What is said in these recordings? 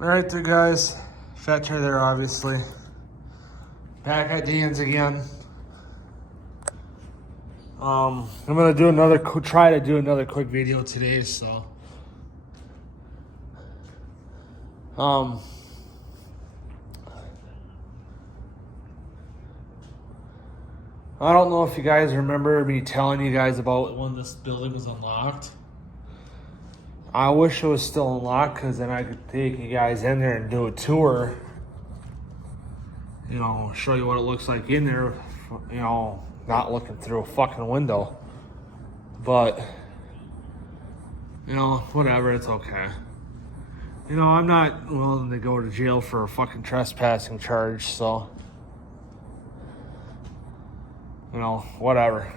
Alright there, guys. Fat Chair there, obviously. Back at Danz again. I'm gonna do try to do another quick video today, so. I don't know if you guys remember me telling you guys about when this building was unlocked. I wish it was still unlocked because then I could take you guys in there and do a tour. You know, show you what it looks like in there. You know, not looking through a fucking window. But, you know, whatever, it's okay. You know, I'm not willing to go to jail for a fucking trespassing charge, so. You know, whatever.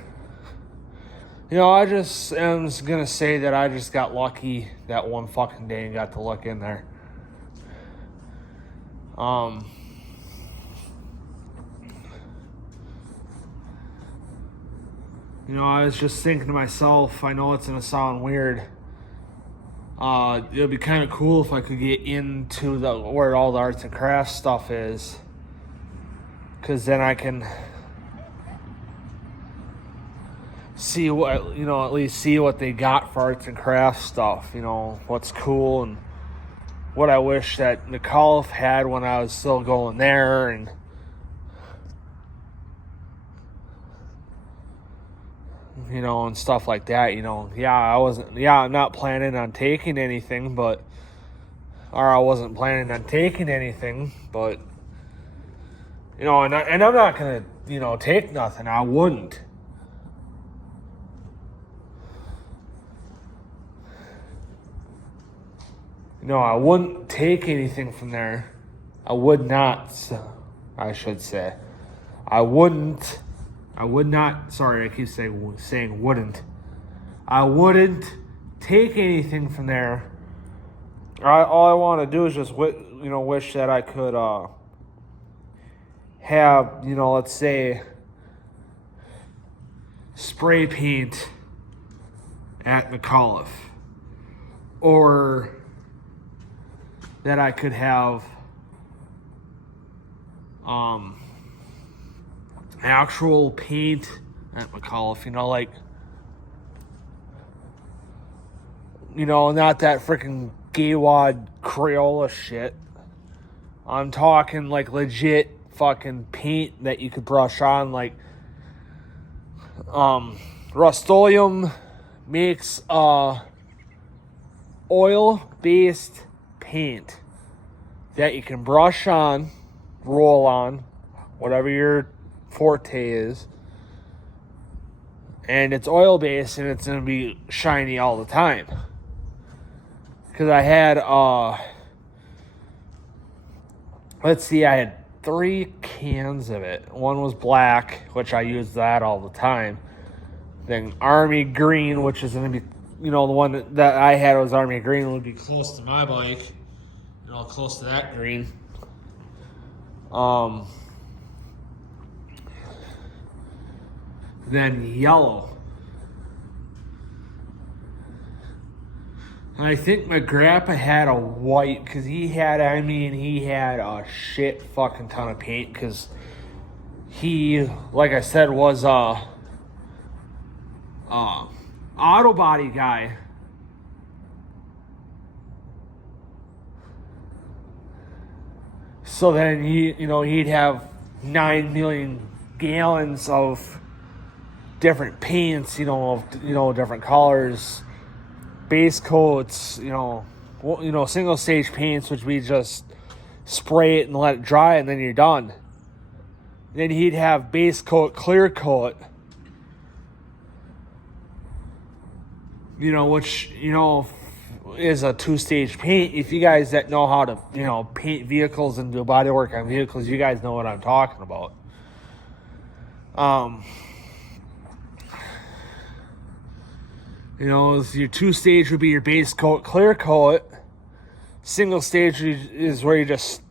You know, I just am gonna say that I just got lucky that one fucking day and got to look in there. You know, I was just thinking to myself, I know it's gonna sound weird. It would be kind of cool if I could get into where all the arts and crafts stuff is. Because then I can see what, you know, at least see what they got for arts and crafts stuff, you know, what's cool and what I wish that McAuliffe had when I was still going there, and you know, and stuff like that, you know. I'm not planning on taking anything, but I wasn't planning on taking anything, but you know, and I'm not gonna, you know, take nothing. I wouldn't. No, I wouldn't take anything from there. I would not, I should say. I would not, sorry, I keep saying wouldn't. I wouldn't take anything from there. All I want to do is just, wish that I could have, you know, let's say, spray paint at McAuliffe. Or that I could have actual paint at McAuliffe, you know, like, you know, not that freaking gaywad Crayola shit. I'm talking like legit fucking paint that you could brush on, like Rust-Oleum makes oil-based paint that you can brush on, roll on, whatever your forte is, and it's oil based and it's gonna be shiny all the time. Because I had I had 3 cans of it. One was black, which I use that all the time. Then Army Green, which is gonna be, you know, the one that I had was Army Green, would be close to my bike. You know, close to that green. Then yellow. And I think my grandpa had a white, because he had a shit fucking ton of paint, because he, like I said, was a auto body guy. So then he'd have 9 million gallons of different paints, different colors, base coats, single stage paints, which we just spray it and let it dry and then you're done. Then he'd have base coat, clear coat, which, is a 2-stage paint. If you guys that know how to, paint vehicles and do body work on vehicles, you guys know what I'm talking about. Your 2-stage would be your base coat, clear coat. Single stage is where you just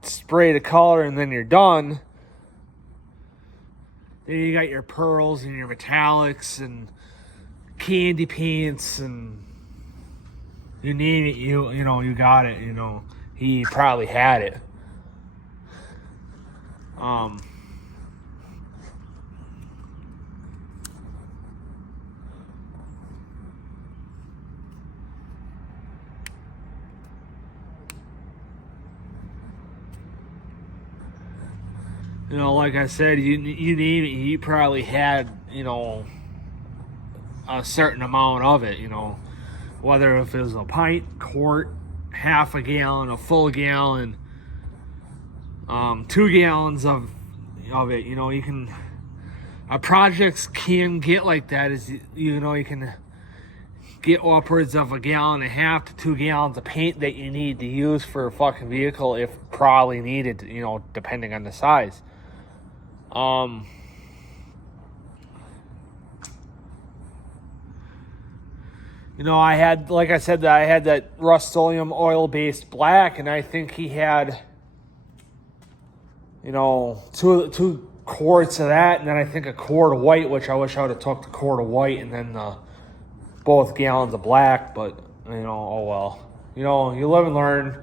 spray the color and then you're done. Then you got your pearls and your metallics and candy paints and you name it, you got it, he probably had it. You know, like I said, you name it, he probably had, you know, a certain amount of it, you know, whether if it was a pint, quart, half a gallon, a full gallon, 2 gallons of it. You know, you can, projects can get like that, is, you know, you can get upwards of 1.5 gallons to 2 gallons of paint that you need to use for a fucking vehicle if probably needed, you know, depending on the size. You know, I had, like I said, that I had that Rust-Oleum oil-based black, and I think he had, you know, two quarts of that, and then I think a quart of white, which I wish I would have took the quart of white and then both gallons of black, but, you know, oh well. You know, you live and learn.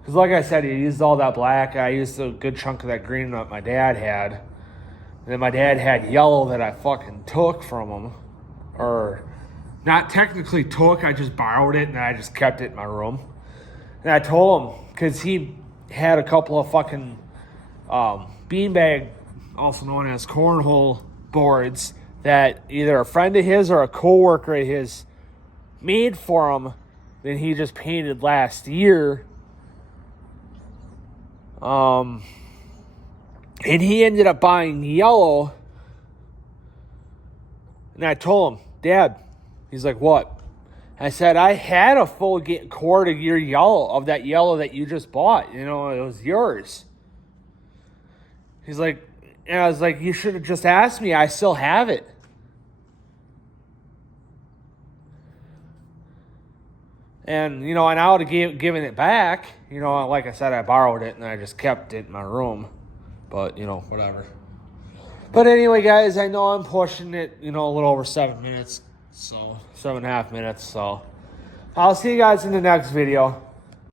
Because like I said, he used all that black. I used a good chunk of that green that my dad had. And then my dad had yellow that I fucking took from him. Or not technically took, I just borrowed it and I just kept it in my room. And I told him, because he had a couple of fucking beanbag, also known as cornhole boards, that either a friend of his or a coworker of his made for him that he just painted last year. And he ended up buying yellow. And I told him, Dad, he's like, what? I said, I had a full quart of your yellow, of that yellow that you just bought. You know, it was yours. He's like, and I was like, you should have just asked me. I still have it. And, you know, and I would have given it back. You know, like I said, I borrowed it and I just kept it in my room. But, you know, whatever. But anyway, guys, I know I'm pushing it, you know, a little over 7 minutes. So, 7.5 minutes. So, I'll see you guys in the next video.